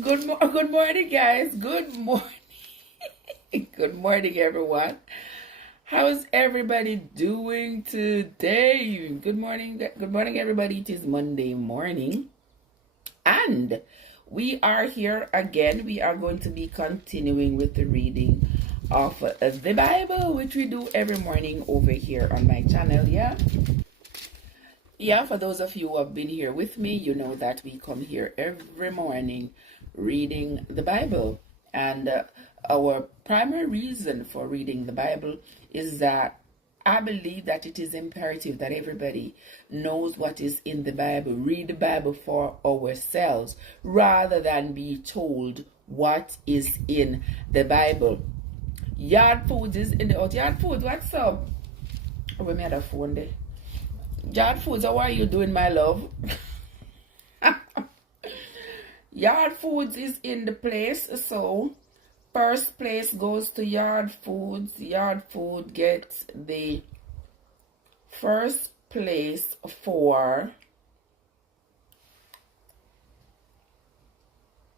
Good morning, guys. Good morning. Good morning, everyone. How's everybody doing today? Good morning. Good morning, everybody. It is Monday morning, and we are here again. We are going to be continuing with the reading of the Bible, which we do every morning over here on my channel. Yeah, for those of you who have been here with me, you know that we come here every morning reading the Bible. And our primary reason for reading the Bible is that I believe that it is imperative that everybody knows what is in the Bible, read the Bible for ourselves, rather than be told what is in the Bible. Yard Foods is in the out. Yard Foods, what's up? Oh, we made a phone there. Yard Foods, how are you doing, my love? Yard Foods is in the place, so first place goes to Yard Foods. Yard Food gets the first place for...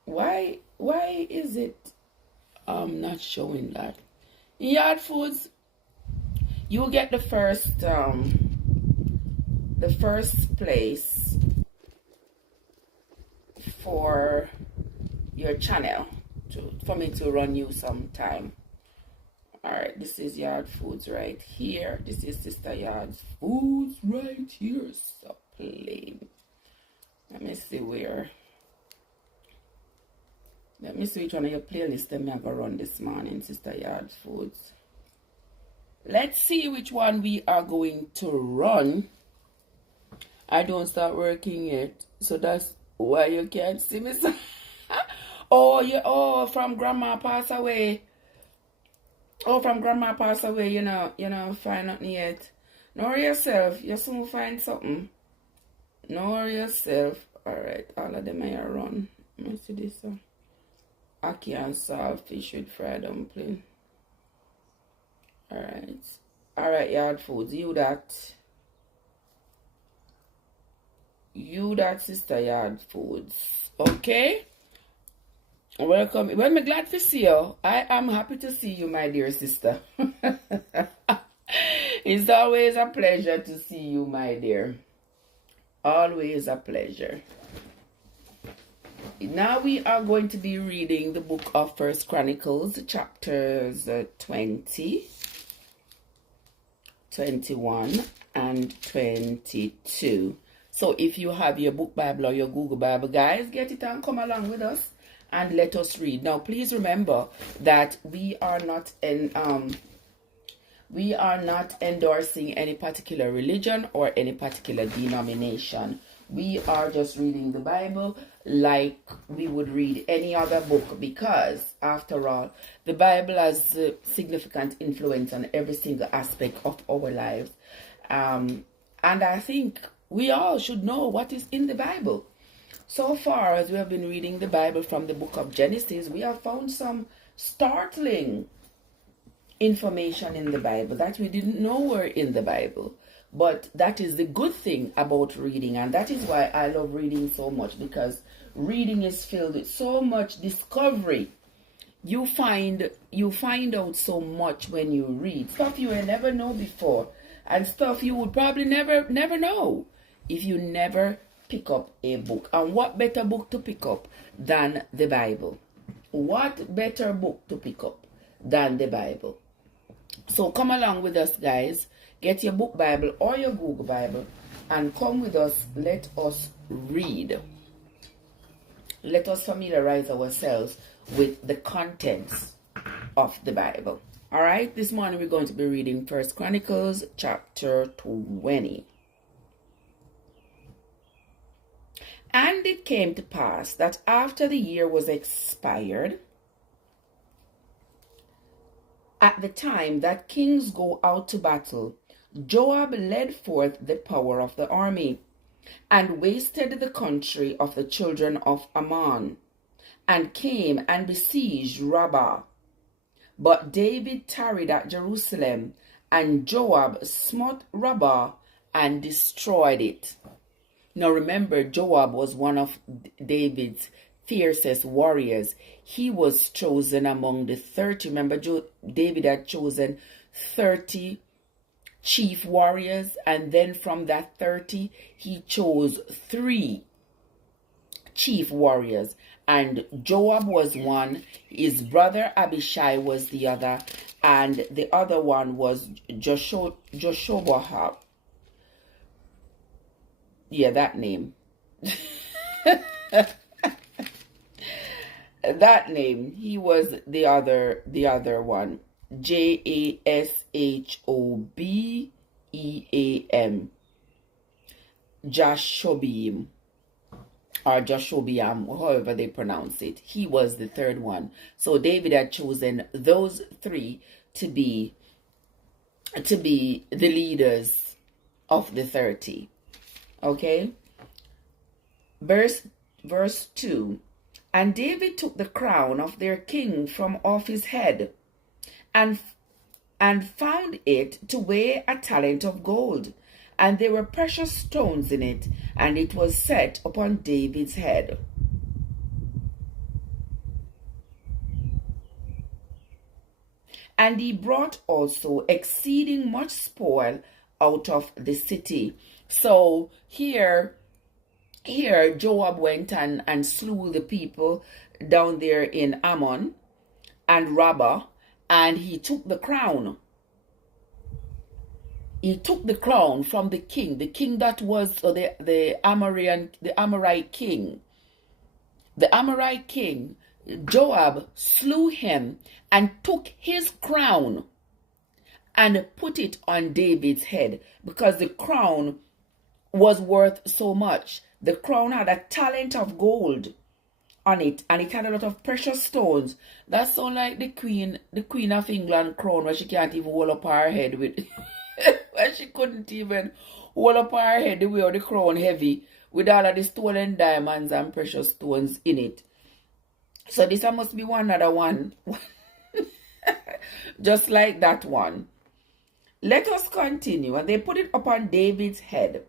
Why is it not showing that? Yard Foods, you get the first place for your channel for me to run you sometime. All right, this is Yard Foods right here. This is Sister Yard Foods right here. So plain. Let me see which one of your playlists that I'm gonna run this morning, Sister Yard Foods. Let's see which one we are going to run. I don't start working yet, so that's why you can't see me. From grandma pass away. Oh, from grandma pass away, you know, find nothing yet. Know yourself, you soon find something. Know yourself. Alright, all of them are run. Let me see this one. Ackee and saltfish with fried dumpling. Alright, Yard Foods, you that Sister Yard Foods. Okay? Welcome. Well, I'm glad to see you. I am happy to see you, my dear sister. It's always a pleasure to see you, my dear. Always a pleasure. Now we are going to be reading the book of 1Chronicles, chapters 20, 21, and 22. So if you have your book Bible or your Google Bible, guys, get it and come along with us and let us read. Now, please remember that we are not endorsing any particular religion or any particular denomination. We are just reading the Bible like we would read any other book, because after all, the Bible has a significant influence on every single aspect of our lives. And I think we all should know what is in the Bible. So far as we have been reading the Bible from the book of Genesis, we have found some startling information in the Bible that we didn't know were in the Bible. But that is the good thing about reading, and that is why I love reading so much, because reading is filled with so much discovery. You find out so much when you read. Stuff you will never know before, and stuff you would probably never know if you never pick up a book. And what better book to pick up than the Bible? What better book to pick up than the Bible? So come along with us, guys. Get your book Bible or your Google Bible and come with us. Let us read. Let us familiarize ourselves with the contents of the Bible. All right, this morning we're going to be reading 1Chronicles chapter 20. And it came to pass that after the year was expired, at the time that kings go out to battle, Joab led forth the power of the army, and wasted the country of the children of Ammon, and came and besieged Rabbah. But David tarried at Jerusalem, and Joab smote Rabbah and destroyed it. Now remember, Joab was one of David's fiercest warriors. He was chosen among the 30. Remember, David had chosen 30 chief warriors, and then from that 30, he chose 3 chief warriors. And Joab was one, his brother Abishai was the other, and the other one was Joshua. Yeah, that name. That name. He was the other one. Jashobeam. Jashobeam. Or Jashobeam, however they pronounce it. He was the third one. So David had chosen those 3 to be the leaders of the 30. Okay? Verse 2. And David took the crown of their king from off his head, and found it to weigh a talent of gold. And there were precious stones in it, and it was set upon David's head. And he brought also exceeding much spoil out of the city. So here Joab went and slew the people down there in Ammon and Rabbah, and he took the crown. He took the crown from the king that was the Amorite king. The Amorite king, Joab slew him and took his crown and put it on David's head, because the crown was worth so much. The crown had a talent of gold on it, and it had a lot of precious stones. That sounds like the Queen of England crown, where she can't even hold up her head with. Where she couldn't even hold up her head the way of the crown heavy, with all of the stolen diamonds and precious stones in it. So this must be one other one. Just like that one. Let us continue. And they put it upon David's head.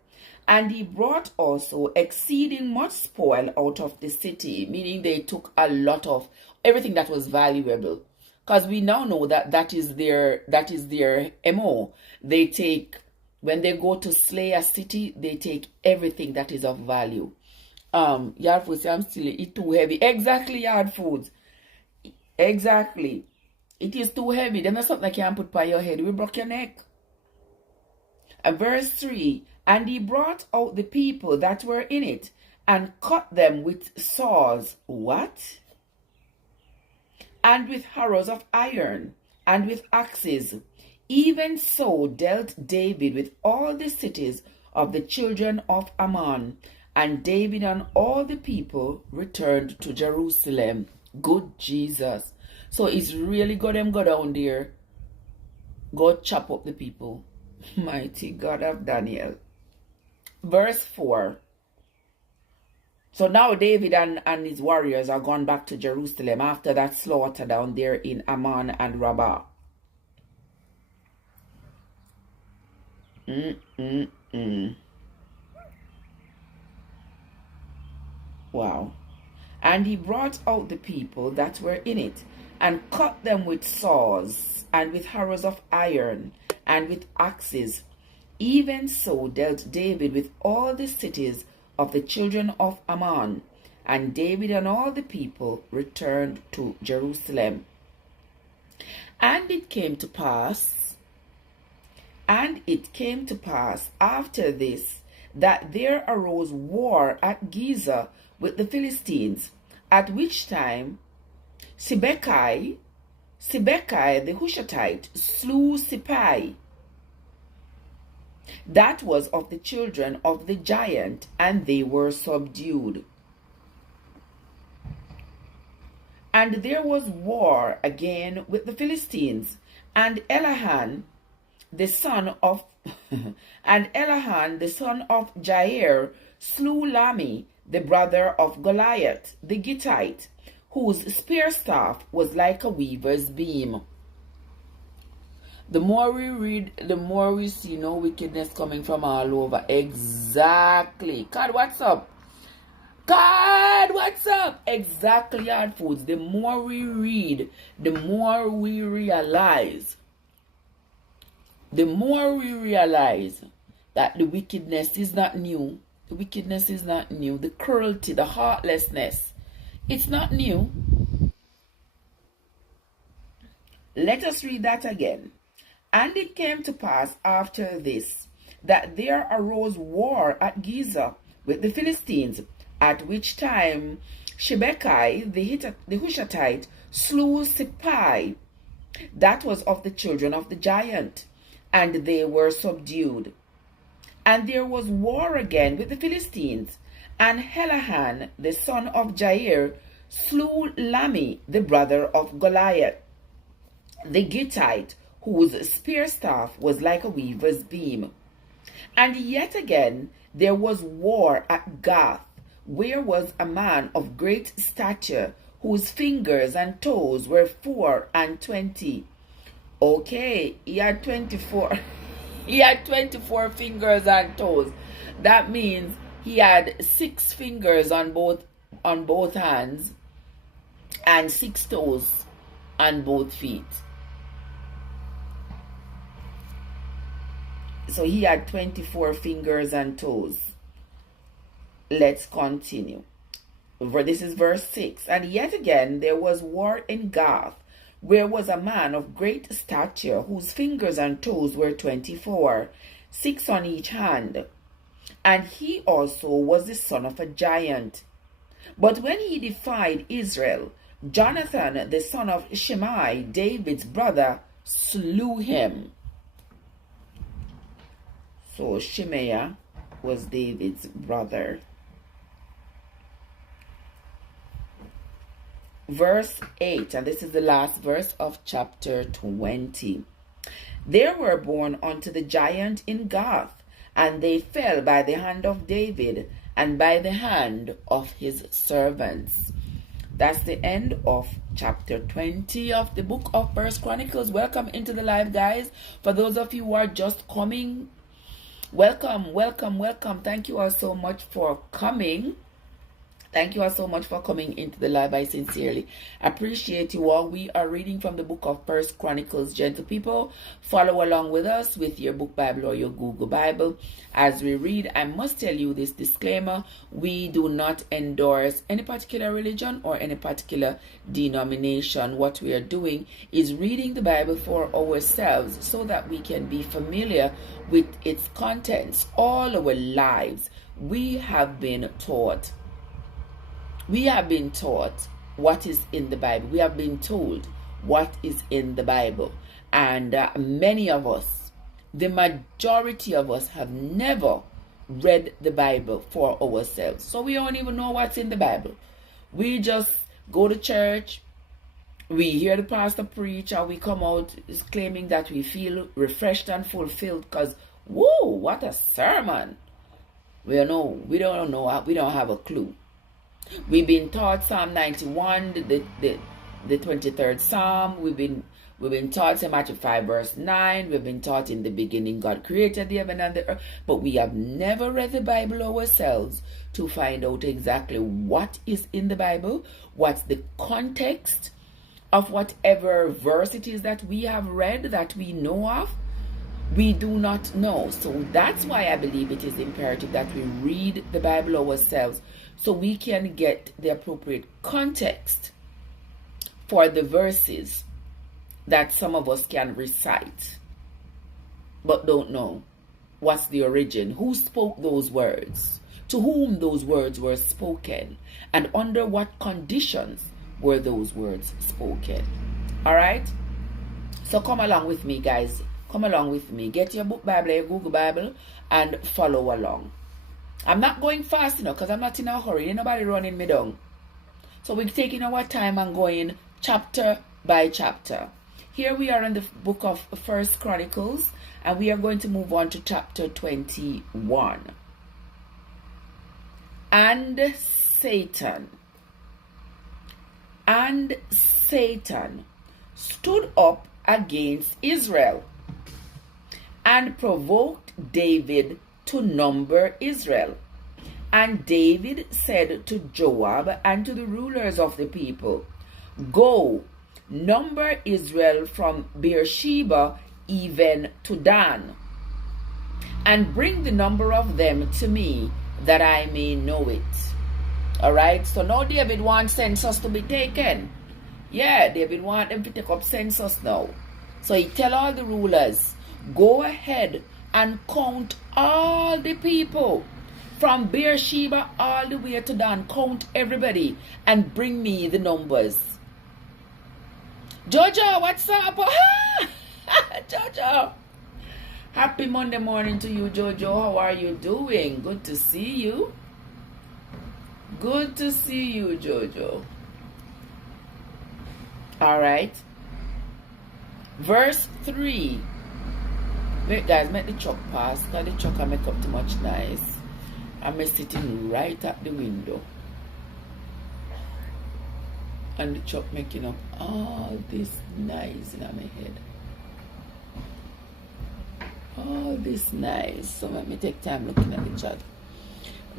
And he brought also exceeding much spoil out of the city, meaning they took a lot of everything that was valuable. Because we now know that is their MO. They take, when they go to slay a city, they take everything that is of value. Yard foods, I'm still, it's too heavy. Exactly, yard foods. Exactly. It is too heavy. There's not something I can put by your head. We broke your neck. Verse 3. And he brought out the people that were in it, and cut them with saws. What? And with arrows of iron, and with axes. Even so dealt David with all the cities of the children of Ammon. And David and all the people returned to Jerusalem. Good Jesus. So it's really got them go down there. Go chop up the people. Mighty God of Daniel. Verse 4. So now David and his warriors are gone back to Jerusalem after that slaughter down there in Ammon and Rabbah. Wow. And he brought out the people that were in it, and cut them with saws, and with arrows of iron, and with axes. Even so dealt David with all the cities of the children of Ammon. And David and all the people returned to Jerusalem. And it came to pass after this, that there arose war at Giza with the Philistines, at which time Sibbecai the Hushathite slew Sippai, that was of the children of the giant, and they were subdued. And there was war again with the Philistines, and Elahan the son of Jair slew Lami, the brother of Goliath the Gittite, whose spear staff was like a weaver's beam. The more we read, the more we see no wickedness coming from all over. Exactly. God, what's up? God, exactly hard foods. The more we read, the more we realize. The more we realize that the wickedness is not new. The wickedness is not new. The cruelty, the heartlessness, it's not new. Let us read that again. And it came to pass after this, that there arose war at Giza with the Philistines, at which time Shebechai the Hushathite slew Sippai, that was of the children of the giant, and they were subdued. And there was war again with the Philistines, and Helahan the son of Jair slew Lami the brother of Goliath, the Gittite, whose spear staff was like a weaver's beam. And yet again there was war at Gath, where was a man of great stature, whose fingers and toes were 24. Okay, he had 24. He had 24 fingers and toes. That means he had 6 fingers on both hands and 6 toes on both feet. So he had 24 fingers and toes. Let's continue. This is verse 6. And yet again there was war in Gath, where was a man of great stature, whose fingers and toes were 24, 6 on each hand. And he also was the son of a giant. But when he defied Israel, Jonathan, the son of Shimei, David's brother, slew him. So Shimei was David's brother. Verse 8, and this is the last verse of chapter 20. There were born unto the giant in Gath, and they fell by the hand of David, and by the hand of his servants. That's the end of chapter 20 of the book of 1Chronicles. Welcome into the live, guys. For those of you who are just coming, welcome, welcome, welcome. Thank you all so much for coming. Thank you all so much for coming into the live. I sincerely appreciate you all. We are reading from the book of 1Chronicles, gentle people. Follow along with us with your book Bible or your Google Bible as we read. I must tell you this disclaimer: we do not endorse any particular religion or any particular denomination. What we are doing is reading the Bible for ourselves so that we can be familiar with its contents. All our lives we have been taught. We have been taught what is in the Bible. We have been told what is in the Bible. And many of us, the majority of us, have never read the Bible for ourselves. So we don't even know what's in the Bible. We just go to church, we hear the pastor preach, and we come out claiming that we feel refreshed and fulfilled because, whoa, what a sermon. We don't know. We don't have a clue. We've been taught Psalm 91, the 23rd Psalm. We've been taught St. Matthew 5 verse 9. We've been taught in the beginning God created the heaven and the earth. But we have never read the Bible ourselves to find out exactly what is in the Bible, what's the context of whatever verse it is that we have read, that we know of. We do not know. So that's why I believe it is imperative that we read the Bible ourselves so we can get the appropriate context for the verses that some of us can recite but don't know. What's the origin? Who spoke those words? To whom those words were spoken? And under what conditions were those words spoken? All right? So come along with me, guys. Come along with me. Get your book Bible, your Google Bible, and follow along. I'm not going fast enough because I'm not in a hurry. Ain't nobody running me down. So we're taking our time and going chapter by chapter. Here we are in the book of 1Chronicles, and we are going to move on to chapter 21. And Satan stood up against Israel and provoked David to number Israel. And David said to Joab and to the rulers of the people, Go, number Israel from Beersheba even to Dan, and bring the number of them to me, that I may know it. All right, so now David wants census to be taken. Yeah, David wants them to take up census now. So he tell all the rulers, go ahead and count all the people from Beersheba all the way to Dan. Count everybody and bring me the numbers. Jojo, what's up? Jojo. Happy Monday morning to you, Jojo. How are you doing? Good to see you. Good to see you, Jojo. All right. Verse 3. Wait, guys, make the truck pass. Because the truck I make up too much noise. I'm sitting right at the window. And the truck making up all this noise in my head. All this noise. So let me take time looking at the chat.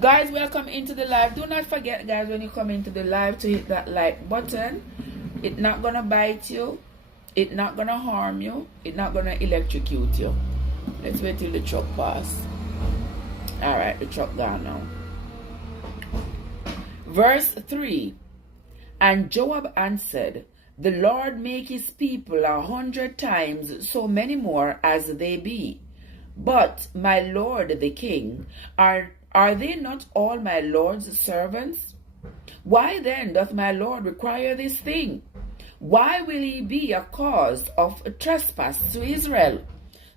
Guys, welcome into the live. Do not forget, guys, when you come into the live to hit that like button. It's not going to bite you. It's not going to harm you. It's not going to electrocute you. Let's wait till the truck pass. Alright, the truck gone now. Verse 3. And Joab answered, The Lord make his people 100 times so many more as they be. But, my lord the king, are they not all my lord's servants? Why then doth my lord require this thing? Why will he be a cause of trespass to Israel?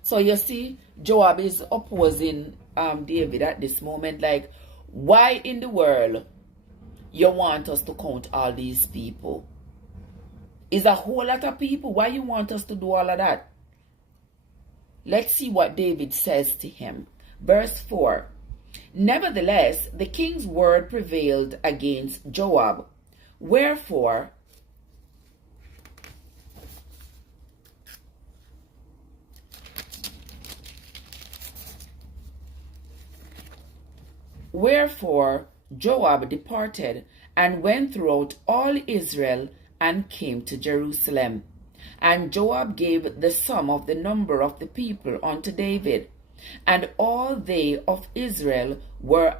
So you see, Joab is opposing David at this moment. Like, why in the world you want us to count all these people? It's a whole lot of people. Why you want us to do all of that? Let's see what David says to him. Verse 4. Nevertheless, the king's word prevailed against Joab. Wherefore, Joab departed and went throughout all Israel and came to Jerusalem. And Joab gave the sum of the number of the people unto David, and all they of Israel were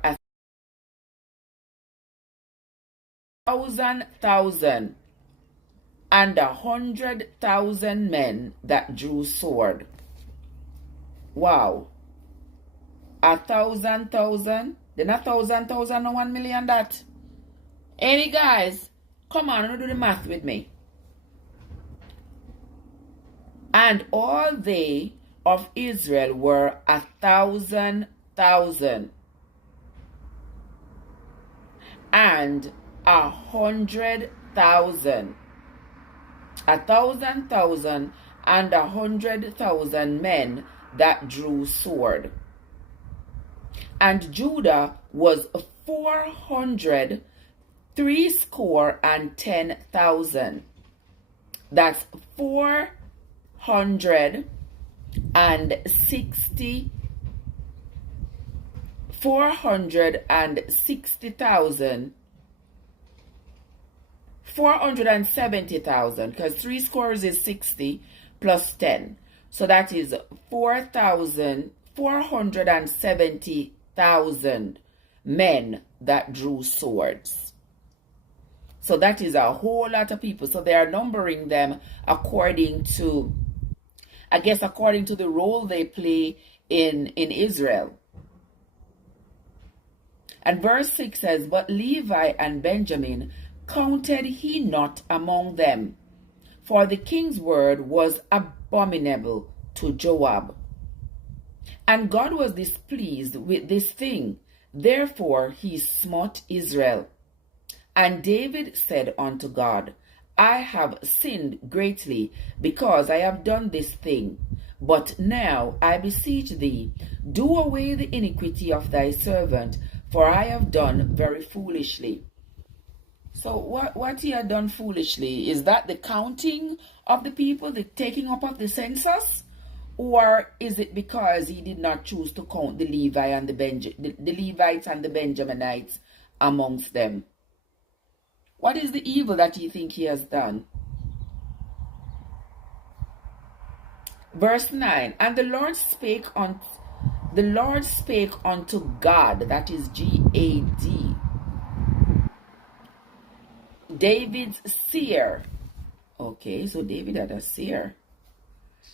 1,000,000, and 100,000 men that drew sword. Wow. 1,000,000. Then 1,000,000 and 1,000,000 that. Any guys, come on, do the math with me. And all they of Israel were 1,000,000 and 100,000. 1,000,000 and 100,000 men that drew sword. And Judah was 410,000. That's 460,000. 470,000, because 3 scores is 60 plus 10. So that is 470,000 men that drew swords. So that is a whole lot of people. So they are numbering them according to, I guess, according to the role they play in Israel. And verse 6 says, But Levi and Benjamin counted he not among them, for the king's word was abominable to Joab. And God was displeased with this thing, therefore he smote Israel. And David said unto God, I have sinned greatly, because I have done this thing. But now I beseech thee, do away the iniquity of thy servant, for I have done very foolishly. So what he had done foolishly, is that the counting of the people, the taking up of the census? Or is it because he did not choose to count the Levites and the Benjaminites amongst them? What is the evil that you think he has done? Verse 9, and the Lord spake unto God, that is G-A-D, David's seer. Okay, so David had a seer,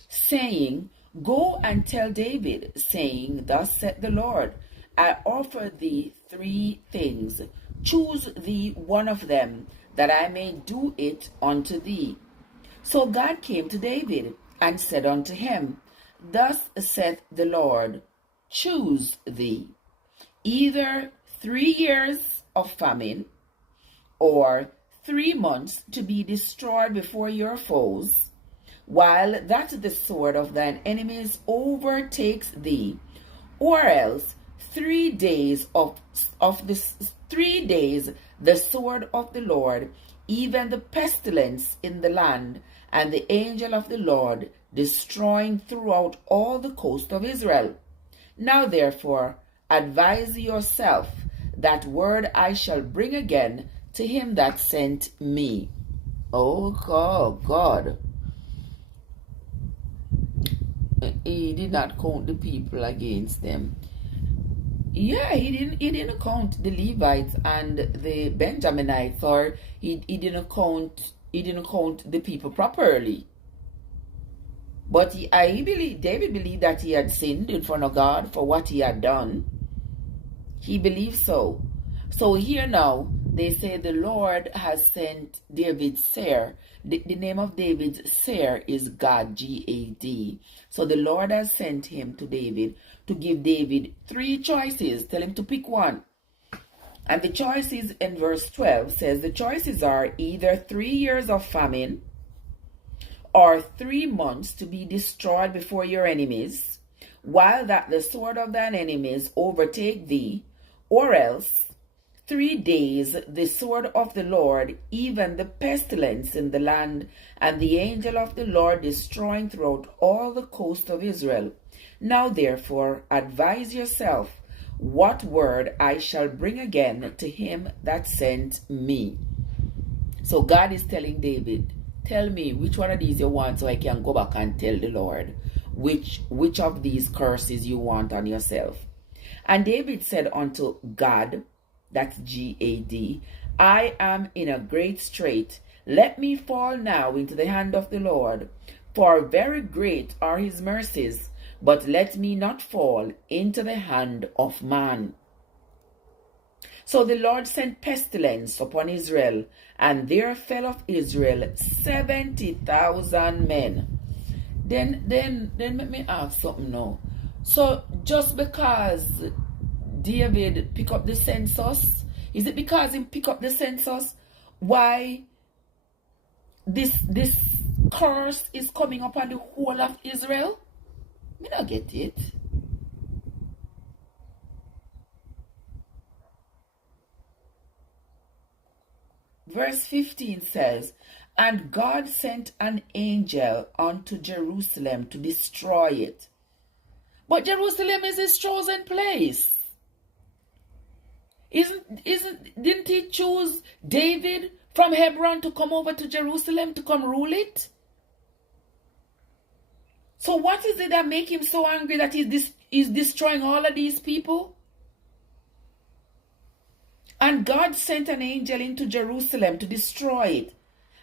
saying, go and tell David, saying, thus saith the Lord, I offer thee 3 things. Choose thee one of them, that I may do it unto thee. So God came to David, and said unto him, thus saith the Lord, choose thee either 3 years of famine, or 3 months to be destroyed before your foes, while that the sword of thine enemies overtakes thee, or else 3 days the sword of the Lord, even the pestilence in the land, and the angel of the Lord destroying throughout all the coast of Israel. Now therefore advise yourself, that word I shall bring again to him that sent me. Oh God. He did not count the people against them. Yeah, he didn't count the Levites and the Benjaminites, or he didn't count the people properly. But David believed that he had sinned in front of God for what he had done. He believed so. So here now, they say the Lord has sent David's seer. The name of David's seer is God, G-A-D. So the Lord has sent him to David to give David 3 choices. Tell him to pick one. And the choices in verse 12 says the choices are either 3 years of famine, or 3 months to be destroyed before your enemies, while that the sword of thine enemies overtake thee, or else 3 days the sword of the Lord, even the pestilence in the land, and the angel of the Lord destroying throughout all the coast of Israel. Now therefore advise yourself what word I shall bring again to him that sent me. So God is telling David, tell me which one of these you want, so I can go back and tell the Lord which of these curses you want on yourself. And David said unto God, that's G-A-D, I am in a great strait. Let me fall now into the hand of the Lord, for very great are his mercies, but let me not fall into the hand of man. So the Lord sent pestilence upon Israel, and there fell of Israel 70,000 men. Then let me ask something now. So just because David pick up the census, is it because he pick up the census why this curse is coming upon the whole of Israel? Me not get it. Verse 15 says, and God sent an angel unto Jerusalem to destroy it. But Jerusalem is his chosen place. Didn't he choose David from Hebron to come over to Jerusalem to come rule it? So what is it that make him so angry that he's destroying all of these people? And God sent an angel into Jerusalem to destroy it.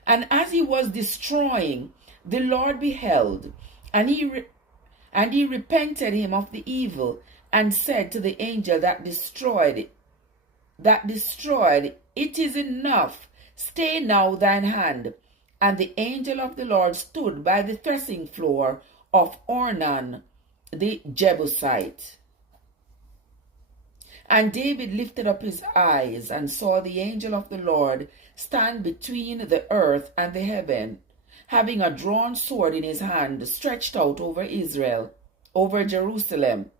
And as he was destroying, the Lord beheld, and he repented him of the evil, and said to the angel that destroyed, it is enough, stay now thine hand. And the angel of the Lord stood by the threshing floor of Ornan the Jebusite. And David lifted up his eyes and saw the angel of the Lord stand between the earth and the heaven, having a drawn sword in his hand, stretched out over Israel, over Jerusalem.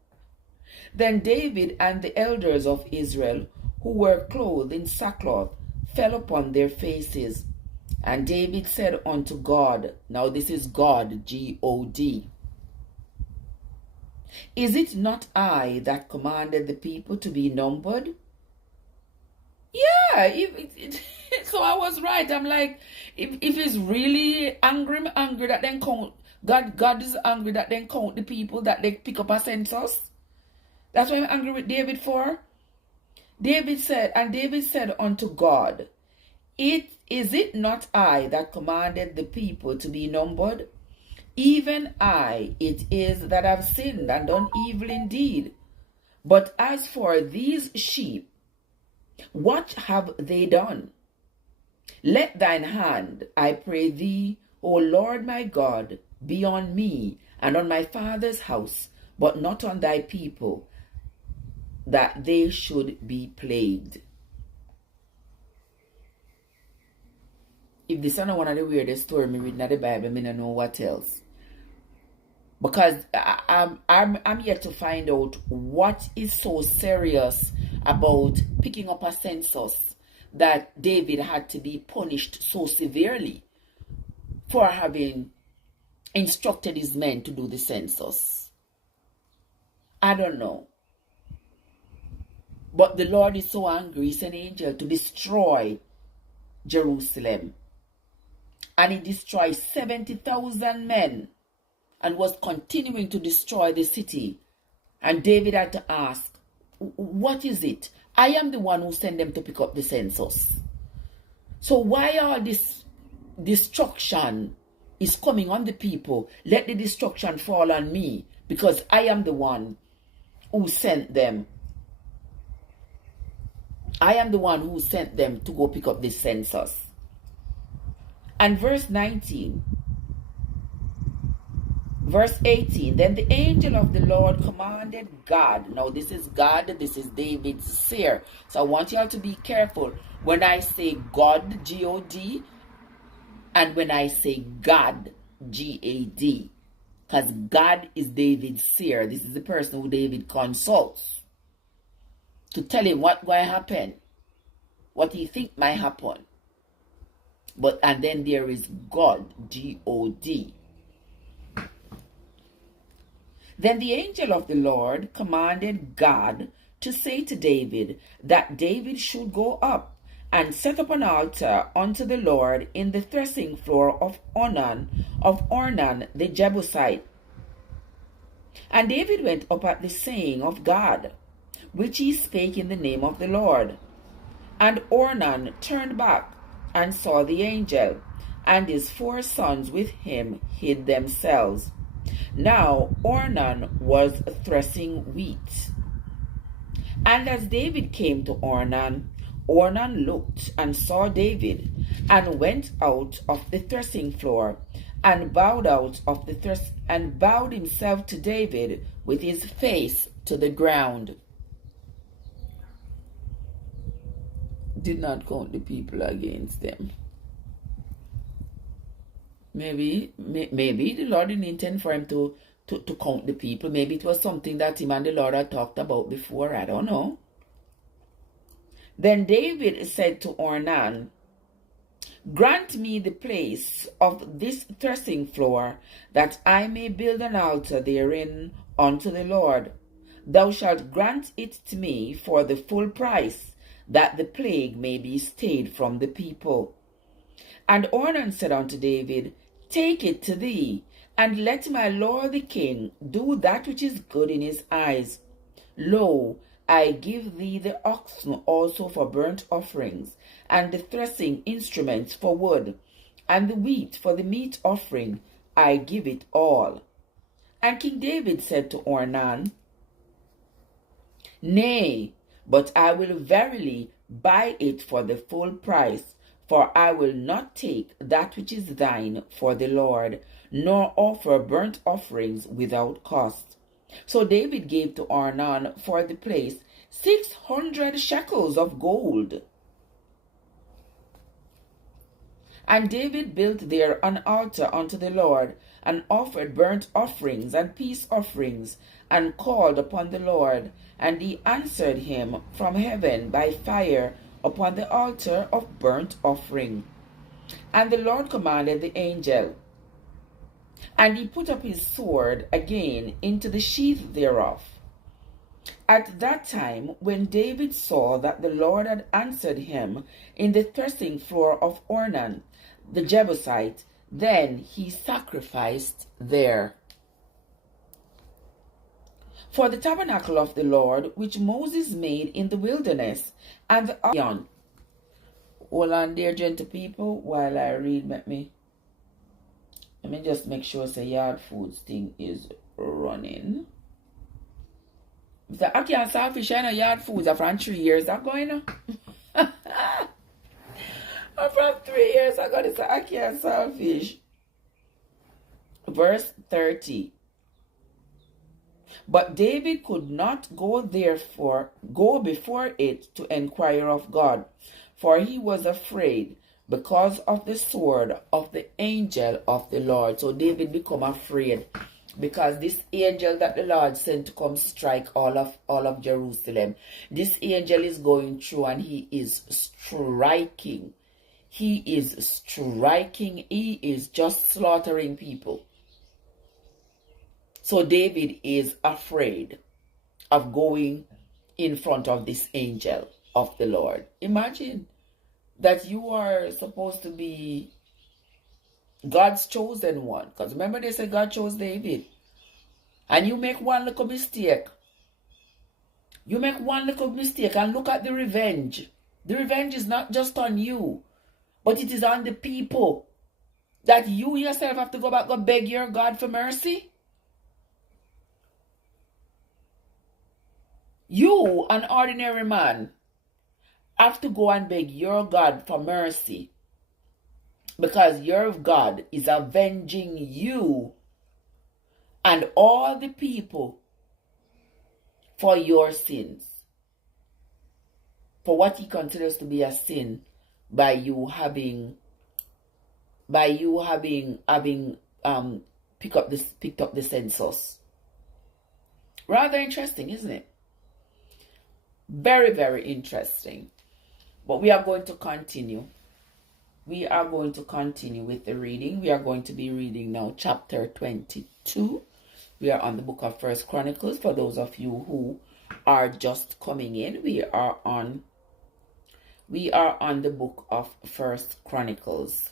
Then David and the elders of Israel, who were clothed in sackcloth, fell upon their faces. And David said unto God, now this is God, G-O-D, Is it not I that commanded the people to be numbered? Yeah, so I was right. I'm like, if he's really angry that then count, God is angry that then count the people that they pick up a census. That's what I'm angry with David for. David said unto God, is it not I that commanded the people to be numbered? Even I it is that have sinned and done evil indeed. But as for these sheep, what have they done? Let thine hand, I pray thee, O Lord my God, be on me and on my father's house, but not on thy people, that they should be plagued. If this is not one of the weirdest stories me reading in the Bible, I don't know what else. Because I'm yet to find out what is so serious about picking up a census that David had to be punished so severely for having instructed his men to do the census. I don't know. But the Lord is so angry, he sent an angel to destroy Jerusalem. And he destroyed 70,000 men and was continuing to destroy the city. And David had to ask, what is it? I am the one who sent them to pick up the census. So why all this destruction is coming on the people? Let the destruction fall on me, because I am the one who sent them. I am the one who sent them to go pick up the census. And verse 19, verse 18, then the angel of the Lord commanded God. Now this is God, this is David's seer. So I want y'all to be careful when I say God, G-O-D, and when I say God, G-A-D. Because God is David's seer. This is the person who David consults to tell him what going to happen, what he think might happen. And then there is God, G-O-D. Then the angel of the Lord commanded God to say to David that David should go up and set up an altar unto the Lord in the threshing floor of Ornan the Jebusite. And David went up at the saying of God, which he spake in the name of the Lord. And Ornan turned back and saw the angel, and his 4 sons with him hid themselves. Now Ornan was threshing wheat. And as David came to Ornan, Ornan looked and saw David, and went out of the threshing floor, and bowed himself to David with his face to the ground. Did not count the people against them. Maybe the Lord didn't intend for him to count the people. Maybe it was something that him and the Lord had talked about before. I don't know. Then David said to Ornan, grant me the place of this threshing floor, that I may build an altar therein unto the Lord. Thou shalt grant it to me for the full price, that the plague may be stayed from the people. And Ornan said unto David, take it to thee, and let my lord the king do that which is good in his eyes. Lo, I give thee the oxen also for burnt offerings, and the threshing instruments for wood, and the wheat for the meat offering. I give it all. And King David said to Ornan, nay, but I will verily buy it for the full price, for I will not take that which is thine for the Lord, nor offer burnt offerings without cost. So David gave to Ornan for the place 600 shekels of gold. And David built there an altar unto the Lord, and offered burnt offerings and peace offerings, and called upon the Lord. And he answered him from heaven by fire upon the altar of burnt offering. And the Lord commanded the angel, And he put up his sword again into the sheath thereof. At that time, when David saw that the Lord had answered him in the threshing floor of Ornan the Jebusite, then he sacrificed there. For the tabernacle of the Lord, which Moses made in the wilderness, and the Ark. Hold on there, gentle people, while I read. Let me just make sure the yard foods thing is running. The Aki and Saltfish and yard foods are from 3 years ago, you know. From 3 years ago, this is Aki and Saltfish. Verse 30. But David could not go before it to inquire of God, for he was afraid because of the sword of the angel of the Lord. So David become afraid because this angel that the Lord sent to come strike all of Jerusalem, this angel is going through and he is striking. He is just slaughtering people. So David is afraid of going in front of this angel of the Lord. Imagine that you are supposed to be God's chosen one. Because remember they said God chose David. And you make one little mistake. You make one little mistake and look at the revenge. The revenge is not just on you, but it is on the people. That you yourself have to go back and beg your God for mercy. You, an ordinary man, have to go and beg your God for mercy because your God is avenging you and all the people for your sins, for what he considers to be a sin by you having picked up the census. Rather interesting, isn't it? Very, very interesting. But we are going to continue. We are going to continue with the reading. We are going to be reading now chapter 22. We are on the book of 1Chronicles. For those of you who are just coming in, we are on the book of 1Chronicles.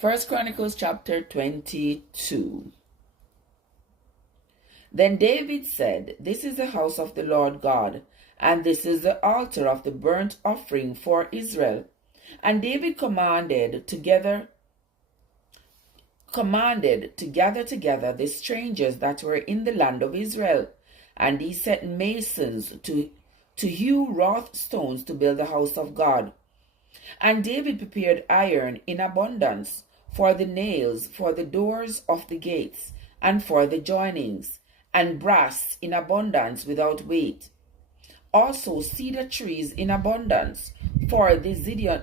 1Chronicles chapter 22. Then David said, "This is the house of the Lord God, and this is the altar of the burnt offering for Israel." And David commanded to gather together the strangers that were in the land of Israel. And he set masons to hew wrought stones to build the house of God. And David prepared iron in abundance for the nails, for the doors of the gates, and for the joinings, and brass in abundance without weight. Also cedar trees in abundance for the Zidonians,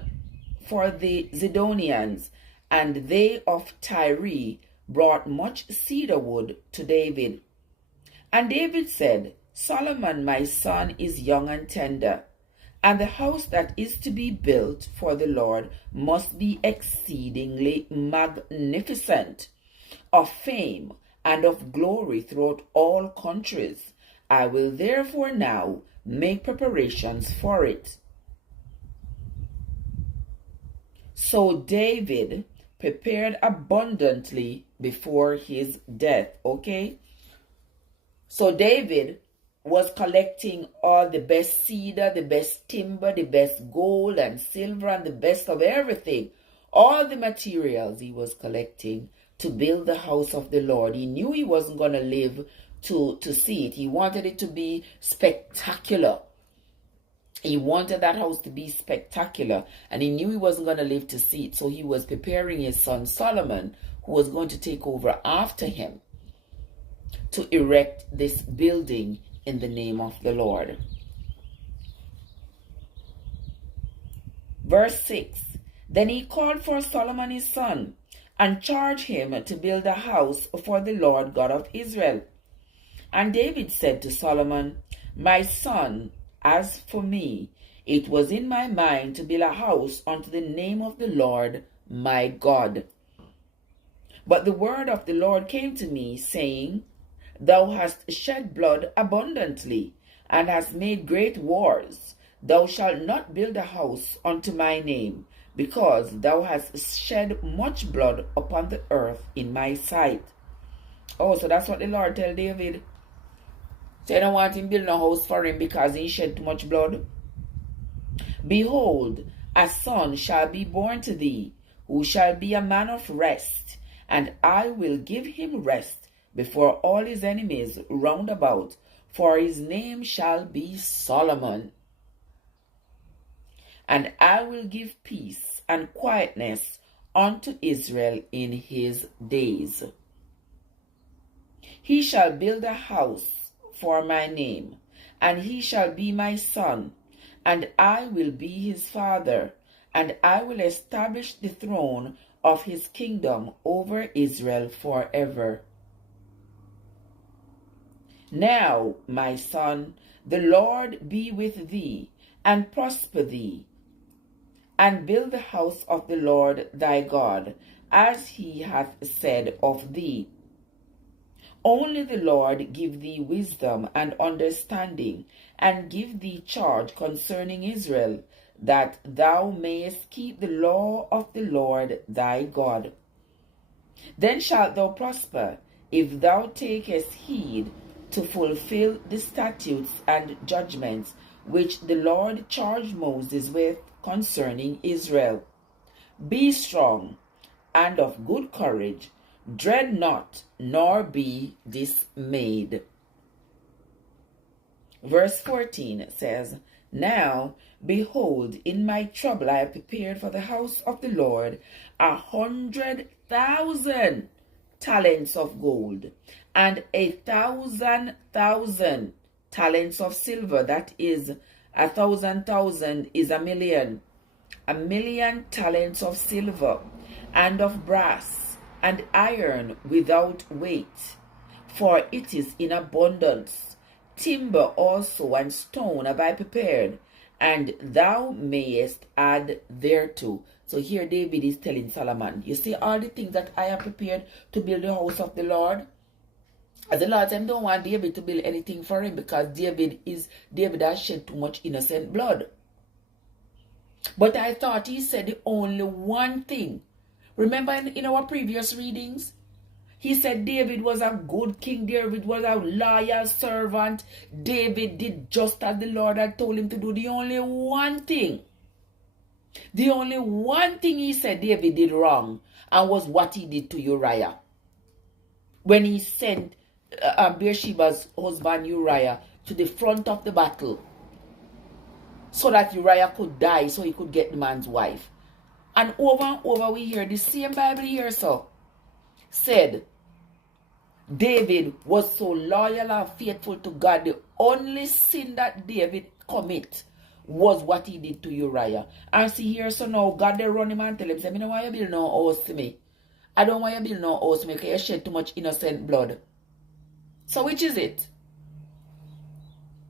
and they of Tyre brought much cedar wood to David. And David said, "Solomon my son is young and tender, and the house that is to be built for the Lord must be exceedingly magnificent, of fame and of glory throughout all countries. I will therefore now make preparations for it." So David prepared abundantly before his death. Okay? So David was collecting all the best cedar, the best timber, the best gold and silver, and the best of everything. All the materials he was collecting to build the house of the Lord. He knew he wasn't going to live to see it. He wanted it to be spectacular. He wanted that house to be spectacular, and he knew he wasn't going to live to see it. So he was preparing his son Solomon, who was going to take over after him, to erect this building in the name of the Lord. Verse 6. Then he called for Solomon his son, and charged him to build a house for the Lord God of Israel. And David said to Solomon, "My son, as for me, it was in my mind to build a house unto the name of the Lord my God. But the word of the Lord came to me, saying, Thou hast shed blood abundantly, and hast made great wars. Thou shalt not build a house unto my name, because thou hast shed much blood upon the earth in my sight. Oh, so that's what the Lord tell David. So you don't want him building a house for him because he shed too much blood? Behold, a son shall be born to thee, who shall be a man of rest, and I will give him rest before all his enemies round about, for his name shall be Solomon. And I will give peace and quietness unto Israel in his days. He shall build a house for my name, and he shall be my son, and I will be his father, and I will establish the throne of his kingdom over Israel forever. Now, my son, the Lord be with thee, and prosper thee, and build the house of the Lord thy God, as he hath said of thee. Only the Lord give thee wisdom and understanding, and give thee charge concerning Israel, that thou mayest keep the law of the Lord thy God. Then shalt thou prosper, if thou takest heed to fulfill the statutes and judgments which the Lord charged Moses with concerning Israel. Be strong and of good courage, dread not, nor be dismayed. Verse 14 says, Now, behold, in my trouble I have prepared for the house of the Lord 100,000 talents of gold, and 1,000,000 talents of silver. That is, 1,000,000 is a million. 1,000,000 talents of silver, and of brass, and iron without weight, for it is in abundance. Timber also and stone have I prepared, and thou mayest add thereto. So here David is telling Solomon, you see all the things that I have prepared to build the house of the Lord? As the Lord said, don't want David to build anything for him, because David has shed too much innocent blood. But I thought he said the only one thing. Remember in our previous readings, he said David was a good king. David was a loyal servant. David did just as the Lord had told him to do. The only one thing he said David did wrong, and was what he did to Uriah. When he sent Bathsheba's husband Uriah to the front of the battle, so that Uriah could die, so he could get the man's wife. And over we hear the same Bible here, so said David was so loyal and faithful to God. The only sin that David commit was what he did to Uriah. And see here, so now God they run him and tell him, say, I don't want you build no house to me. I don't want you build no house to me, because you shed too much innocent blood. So which is it?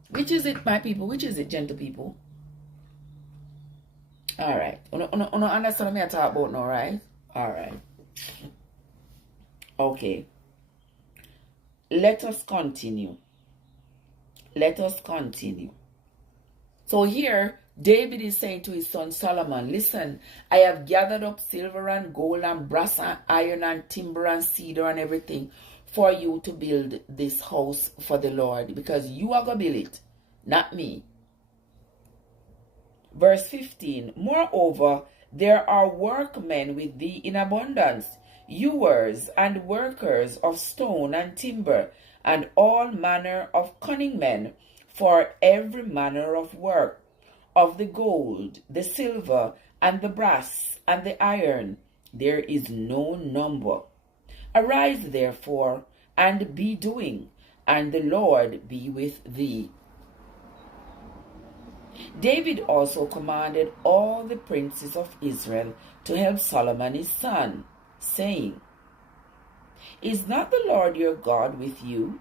Which is it, my people? Which is it, gentle people? Alright. You understand what I talk about now, right? Alright. Okay. Let us continue. So here, David is saying to his son Solomon, listen, I have gathered up silver and gold and brass and iron and timber and cedar and everything for you to build this house for the Lord, because you are going to build it, not me. Verse 15, moreover, there are workmen with thee in abundance, hewers and workers of stone and timber, and all manner of cunning men, for every manner of work, of the gold, the silver, and the brass, and the iron, there is no number. Arise, therefore, and be doing, and the Lord be with thee. David also commanded all the princes of Israel to help Solomon his son, saying, Is not the Lord your God with you?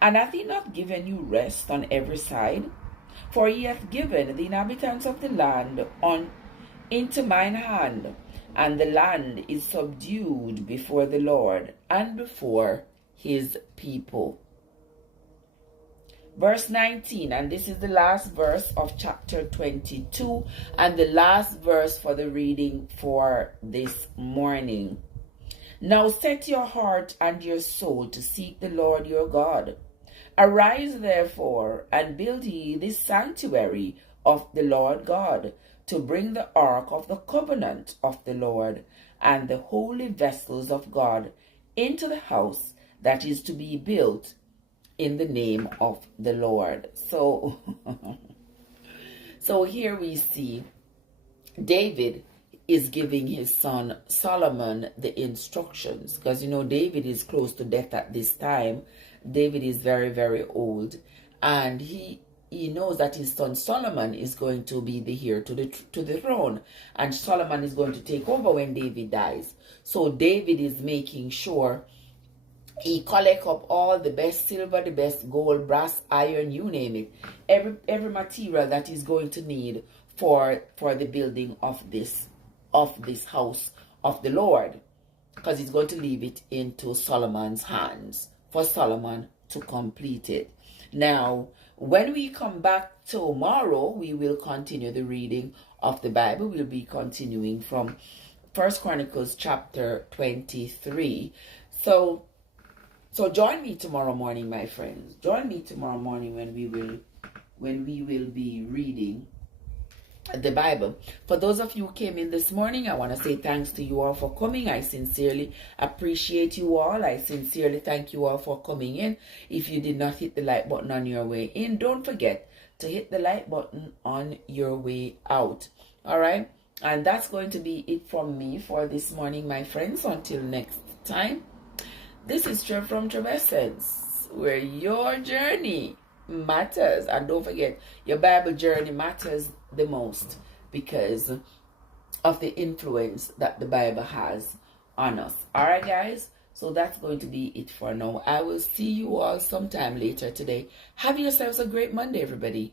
And hath he not given you rest on every side? For he hath given the inhabitants of the land into mine hand, and the land is subdued before the Lord and before his people. Verse 19, and this is the last verse of chapter 22 and the last verse for the reading for this morning. Now set your heart and your soul to seek the Lord your God. Arise therefore and build ye this sanctuary of the Lord God, to bring the ark of the covenant of the Lord and the holy vessels of God into the house that is to be built in the name of the Lord. So, so here we see David is giving his son Solomon the instructions, because David is close to death at this time. David is very, very old, and he knows that his son Solomon is going to be the heir to the throne, and Solomon is going to take over when David dies. So David is making sure he collect up all the best silver, the best gold, brass, iron, you name it, every material that he's going to need for the building of this house of the Lord, because he's going to leave it into Solomon's hands for Solomon to complete it. Now, when we come back tomorrow, we will continue the reading of the Bible. We'll be continuing from 1 Chronicles chapter 23. So join me tomorrow morning, my friends. Join me tomorrow morning when we will be reading the Bible. For those of you who came in this morning, I want to say thanks to you all for coming. I sincerely appreciate you all. I sincerely thank you all for coming in. If you did not hit the like button on your way in, don't forget to hit the like button on your way out. All right? And that's going to be it from me for this morning, my friends. Until next time, this is Trev from Trevessence, where your journey matters. And don't forget, your Bible journey matters the most because of the influence that the Bible has on us. All right, guys? So that's going to be it for now. I will see you all sometime later today. Have yourselves a great Monday, everybody.